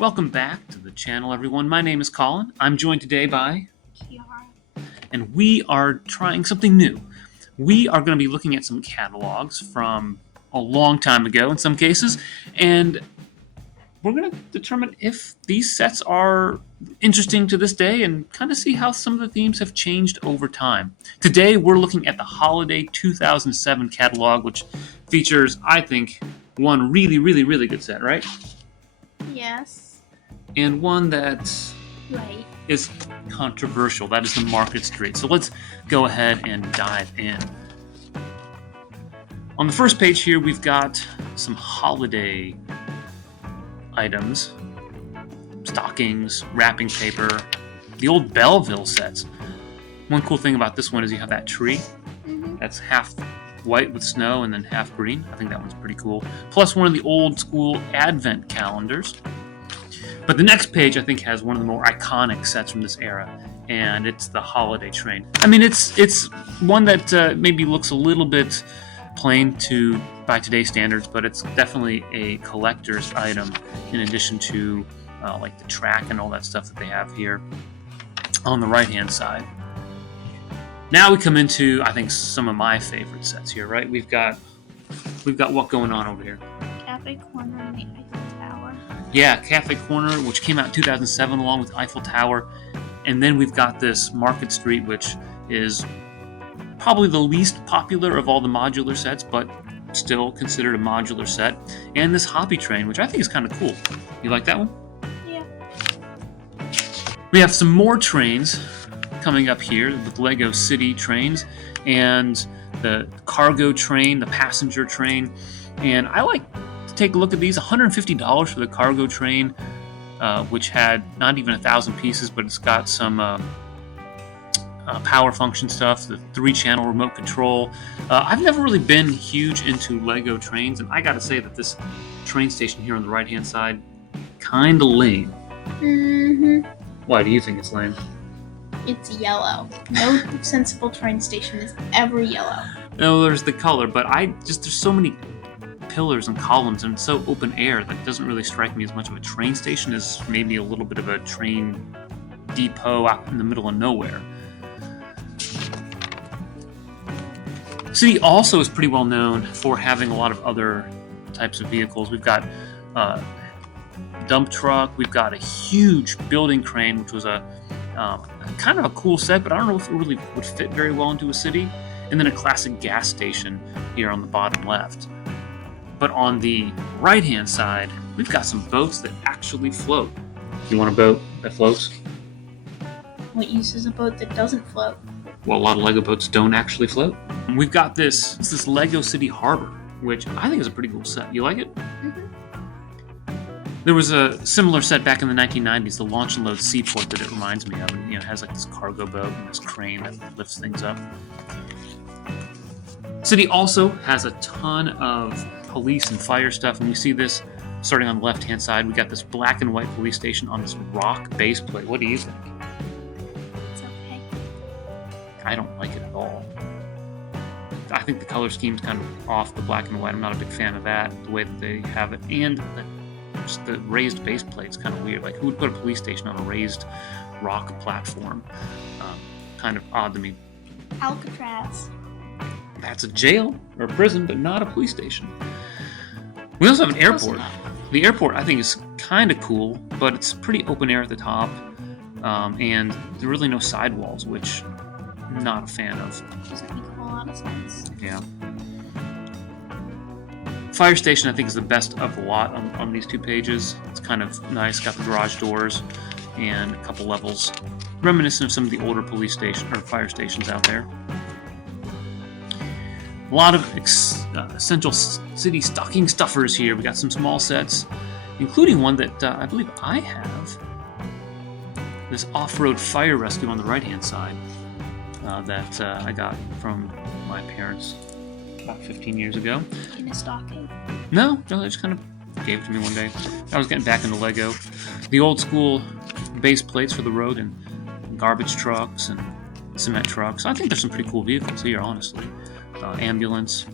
Welcome back to the channel, everyone. My name is Colin. I'm joined today by Kiara. and we are trying something new. We are going to be looking at some catalogs from a long time ago in some cases, and we're going to determine if these sets are interesting to this day and kind of see how some of the themes have changed over time. Today, we're looking at the Holiday 2007 catalog, which features, I think, one really good set, right? Yes. And one that Right. is controversial. That is the Market Street. So let's go ahead and dive in. On the first page here, we've got some holiday items, stockings, wrapping paper, the old Belleville sets. One cool thing about this one is you have that tree. That's half white with snow and then half green. I think that one's pretty cool. Plus one of the old school advent calendars. But the next page, I think, has one of the more iconic sets from this era, and it's the holiday train. I mean, it's one that maybe looks a little bit plain by today's standards, but it's definitely a collector's item in addition to like the track and all that stuff that they have here on the right-hand side. Now we come into, I think, some of my favorite sets here, right? We've got what going on over here? Cafe Corner and the Eiffel Tower. Yeah, Cafe Corner, which came out in 2007 along with Eiffel Tower. And then we've got this Market Street, which is probably the least popular of all the modular sets, but still considered a modular set. And this Hobby Train, which I think is kind of cool. You like that one? Yeah. We have some more trains coming up here with LEGO City trains and the cargo train, the passenger train. And I like to take a look at these. $150 for the cargo train, which had not even 1,000 pieces, but it's got some power function stuff, the 3-channel remote control. I've never really been huge into LEGO trains, and I gotta say that this train station here on the right-hand side, kinda lame. Why do you think it's lame? It's yellow. No sensible train station is ever yellow. No, there's the color, but there's so many pillars and columns and it's so open air that it doesn't really strike me as much of a train station as maybe a little bit of a train depot out in the middle of nowhere. City also is pretty well known for having a lot of other types of vehicles. We've got a dump truck, we've got a huge building crane, which was a kind of a cool set, but I don't know if it really would fit very well into a city. And then a classic gas station here on the bottom left. But on the right-hand side, we've got some boats that actually float. You want a boat that floats? What use is a boat that doesn't float? Well, a lot of LEGO boats don't actually float. And we've got this LEGO City Harbor, which I think is a pretty cool set. You like it? There was a similar set back in the 1990s, the Launch and Load Seaport, that it reminds me of. And, it has like this cargo boat and this crane that lifts things up. City also has a ton of police and fire stuff, and you see this starting on the left-hand side. We got this black and white police station on this rock base plate. What do you think? It's okay. I don't like it at all. I think the color scheme's kind of off the black and white. I'm not a big fan of that, the way that they have it, and just the raised base plate's kind of weird. Like, who would put a police station on a raised rock platform? Kind of odd to me. Alcatraz. That's a jail or a prison, but not a police station. We also have an airport. The airport, I think, is kind of cool, but it's pretty open air at the top, and there are really no sidewalls, which I'm not a fan of. Doesn't make a whole lot of sense. Yeah. Fire station, I think, is the best of the lot on these two pages. It's kind of nice. Got the garage doors and a couple levels, reminiscent of some of the older police station or fire stations out there. A lot of essential city stocking stuffers here. We got some small sets, including one that I believe I have. This off-road fire rescue on the right-hand side that I got from my parents about 15 years ago. In a stocking? No, they just kind of gave it to me one day. I was getting back into LEGO. The old school base plates for the road and garbage trucks and cement trucks. I think there's some pretty cool vehicles here, honestly. Ambulance.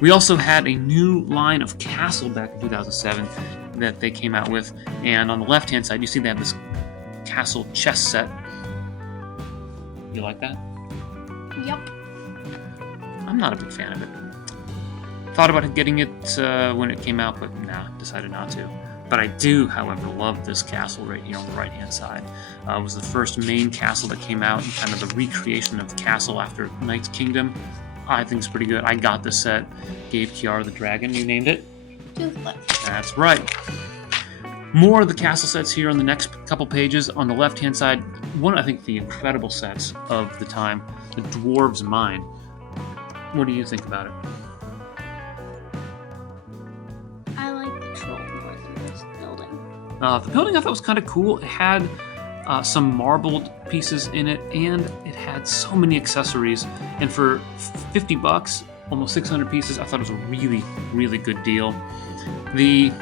We also had a new line of Castle back in 2007. that they came out with. And on the left-hand side, you see they have this castle chess set. You like that? Yep. I'm not a big fan of it. Thought about getting it when it came out, but nah, decided not to. But I do, however, love this castle right here on the right-hand side. It was the first main castle that came out, and kind of the recreation of the castle after Knight's Kingdom. I think it's pretty good. I got this set, gave Kiara the dragon. You named it? Toothless. That's right. More of the castle sets here on the next couple pages. On the left-hand side, one, I think, the incredible sets of the time, the Dwarves Mine. What do you think about it? I like the troll more than this building. The building I thought was kind of cool. It had some marbled pieces in it, and it had so many accessories. And for $50, almost 600 pieces, I thought it was a really, really good deal. The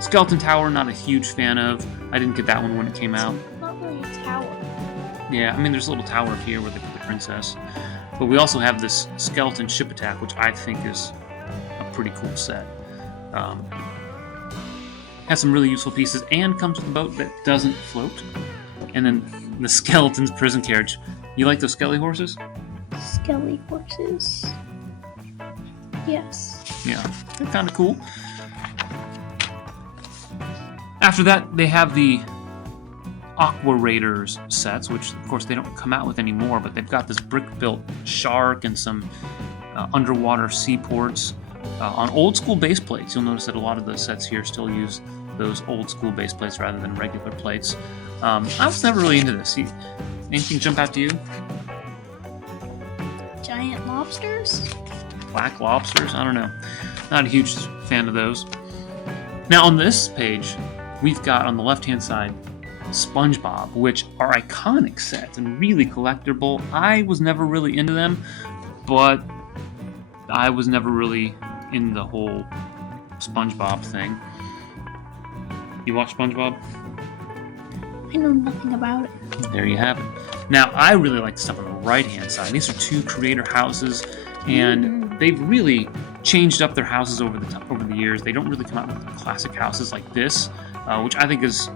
Skeleton Tower, not a huge fan of. I didn't get that one when it came out. It's not really a tower. Yeah, I mean, there's a little tower here with the princess. But we also have this Skeleton Ship Attack, which I think is a pretty cool set. Has some really useful pieces, and comes with a boat that doesn't float. And then the Skeleton's Prison Carriage. You like those Skelly horses? Skelly horses. Yes. Yeah, they're kind of cool. After that, they have the AquaRaiders sets, which of course they don't come out with anymore, but they've got this brick-built shark and some underwater seaports on old school base plates. You'll notice that a lot of the sets here still use those old school base plates rather than regular plates. I was never really into this. Anything jump out to you? Giant lobsters? Black lobsters? I don't know. Not a huge fan of those. Now on this page, we've got on the left-hand side Spongebob, which are iconic sets and really collectible. I was never really into them, but I was never really in the whole SpongeBob thing. You watch SpongeBob? I know nothing about it. There you have it. Now, I really like the stuff on the right-hand side. These are two creator houses, and they've really changed up their houses over the years. They don't really come out with classic houses like this, which I think is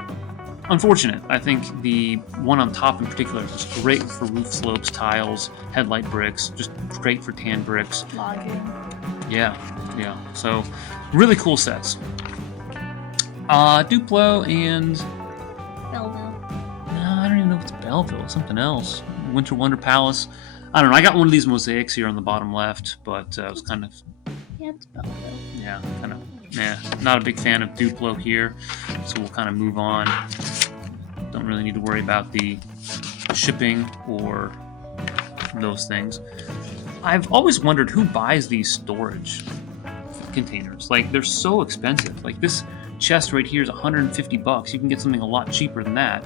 unfortunate. I think the one on top in particular is great for roof slopes, tiles, headlight bricks, just great for tan bricks. Lodging. Yeah. So, really cool sets. Duplo and... Belleville. No, I don't even know if it's Belleville. It's something else. Winter Wonder Palace. I don't know. I got one of these mosaics here on the bottom left, but I was kind of... Yeah, it's Belleville. Yeah, not a big fan of Duplo here, so we'll kind of move on. Don't really need to worry about the shipping or those things. I've always wondered who buys these storage containers. Like, they're so expensive. Like, this chest right here is $150. You can get something a lot cheaper than that,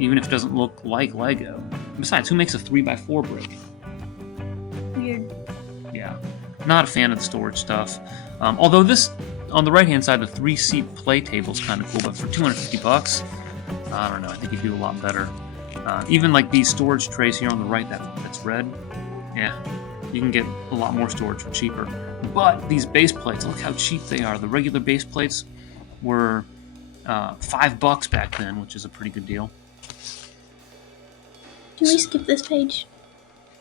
even if it doesn't look like Lego. Besides, who makes a 3x4 brick? Weird. Yeah, not a fan of the storage stuff. Although this, on the right-hand side, the 3-seat play table is kind of cool, but for $250, I don't know. I think you do a lot better. Even like these storage trays here on the right, that's red. Yeah, you can get a lot more storage for cheaper. But these base plates, look how cheap they are. The regular base plates were $5 back then, which is a pretty good deal. Can we skip this page?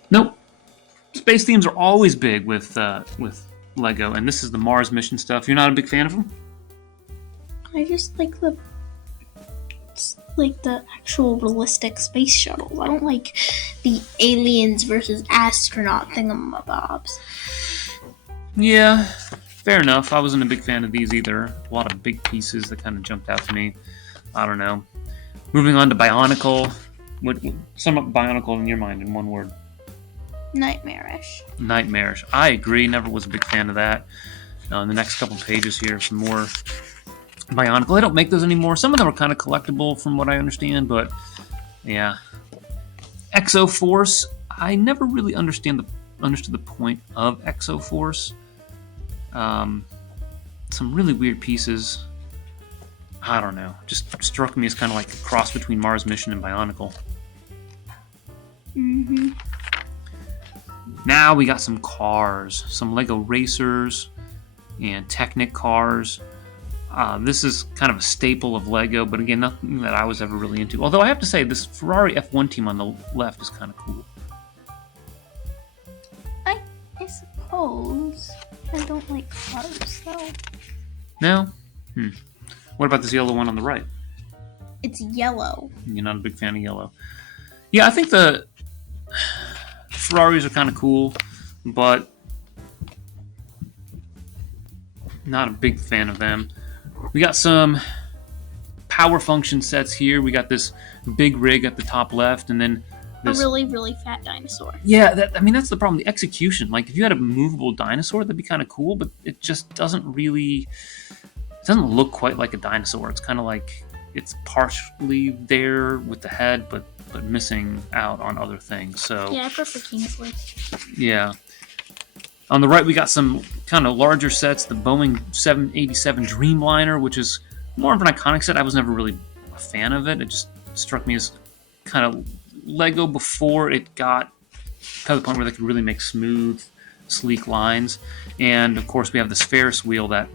Nope. Space themes are always big with Lego, and this is the Mars mission stuff. You're not a big fan of them? I just like the actual realistic space shuttles. I don't like the aliens versus astronaut thingamabobs. Yeah, fair enough. I wasn't a big fan of these either. A lot of big pieces that kind of jumped out to me. I don't know. Moving on to Bionicle. What sum up Bionicle in your mind in one word? Nightmarish. Nightmarish. I agree. Never was a big fan of that. In the next couple pages here, some more Bionicle. They don't make those anymore. Some of them are kind of collectible from what I understand, but yeah. Exoforce. I never really understood the point of Exoforce. Some really weird pieces. I don't know. Just struck me as kind of like a cross between Mars Mission and Bionicle. Mm-hmm. Now we got some cars. Some LEGO racers and Technic cars. This is kind of a staple of LEGO, but again, nothing that I was ever really into. Although I have to say, this Ferrari F1 team on the left is kind of cool. I suppose. I don't like cars, though. No? What about this yellow one on the right? It's yellow. You're not a big fan of yellow. Yeah, I think the Ferraris are kind of cool, but not a big fan of them. We got some power function sets here. We got this big rig at the top left, and then this... a really, really fat dinosaur. Yeah, that's the problem. The execution. Like, if you had a movable dinosaur, that'd be kind of cool, but it just doesn't really... It doesn't look quite like a dinosaur. It's kind of like it's partially there with the head, but missing out on other things. So yeah, I prefer Kingsley. Yeah. On the right, we got some kind of larger sets. The Boeing 787 Dreamliner, which is more of an iconic set. I was never really a fan of it. It just struck me as kind of LEGO before it got to the point where they could really make smooth, sleek lines. And of course, we have this Ferris wheel that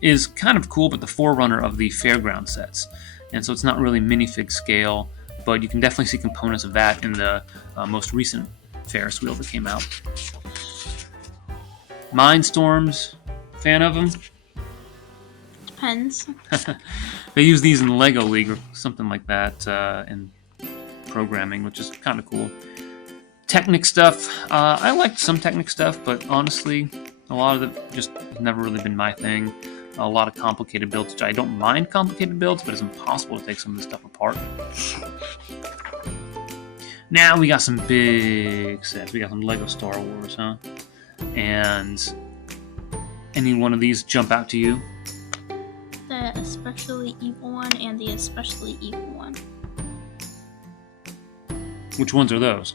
is kind of cool, but the forerunner of the fairground sets. And so it's not really minifig scale, but you can definitely see components of that in the most recent Ferris wheel that came out. Mindstorms, fan of them? Depends. They use these in the LEGO League or something like that in programming, which is kind of cool. Technic stuff. I liked some Technic stuff, but honestly, a lot of it just never really been my thing. A lot of complicated builds, which I don't mind complicated builds, but it's impossible to take some of this stuff apart. Now we got some big sets. We got some LEGO Star Wars, huh? And any one of these jump out to you? The especially evil one and the especially evil one. Which ones are those?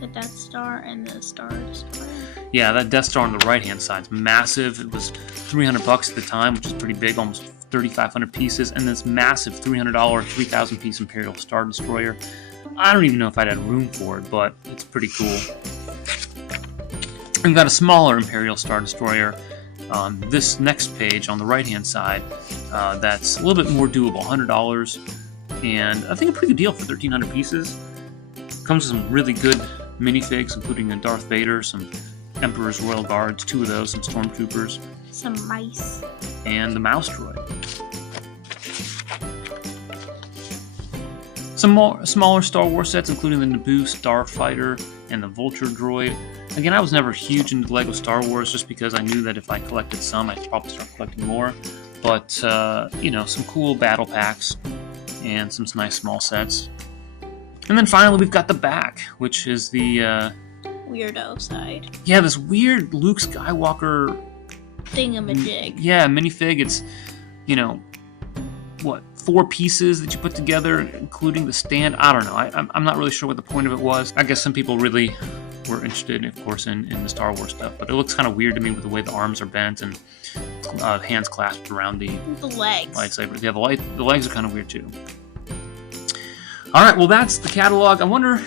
The Death Star and the Star Destroyer. Yeah, that Death Star on the right-hand side is massive. It was $300 at the time, which is pretty big, almost 3,500 pieces. And this massive $300, 3,000-piece Imperial Star Destroyer. I don't even know if I'd had room for it, but it's pretty cool. We've got a smaller Imperial Star Destroyer on this next page on the right-hand side that's a little bit more doable, $100, and I think a pretty good deal for 1,300 pieces. Comes with some really good minifigs, including a Darth Vader, some Emperor's Royal Guards, 2 of those, some Stormtroopers. Some mice. And the Mouse Droid. Some more smaller Star Wars sets, including the Naboo Starfighter and the Vulture Droid. Again, I was never huge into LEGO Star Wars just because I knew that if I collected some, I'd probably start collecting more. But, some cool battle packs and some nice small sets. And then finally, we've got the back, which is the... weirdo side. Yeah, this weird Luke Skywalker... thingamajig. Yeah, minifig. It's, 4 pieces that you put together, including the stand. I don't know. I'm not really sure what the point of it was. I guess some people really were interested, of course, in the Star Wars stuff, but it looks kind of weird to me with the way the arms are bent and hands clasped around the legs. Lightsaber. Yeah, the legs are kind of weird too. All right, well, that's the catalog. I wonder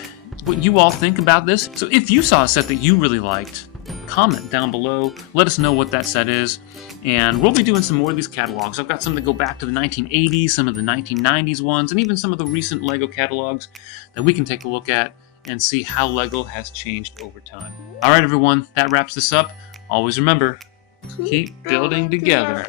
what you all think about this. So if you saw a set that you really liked, comment down below. Let us know what that set is. And we'll be doing some more of these catalogs. I've got some that go back to the 1980s, some of the 1990s ones, and even some of the recent LEGO catalogs that we can take a look at and see how LEGO has changed over time. All right, everyone, that wraps this up. Always remember, keep building together.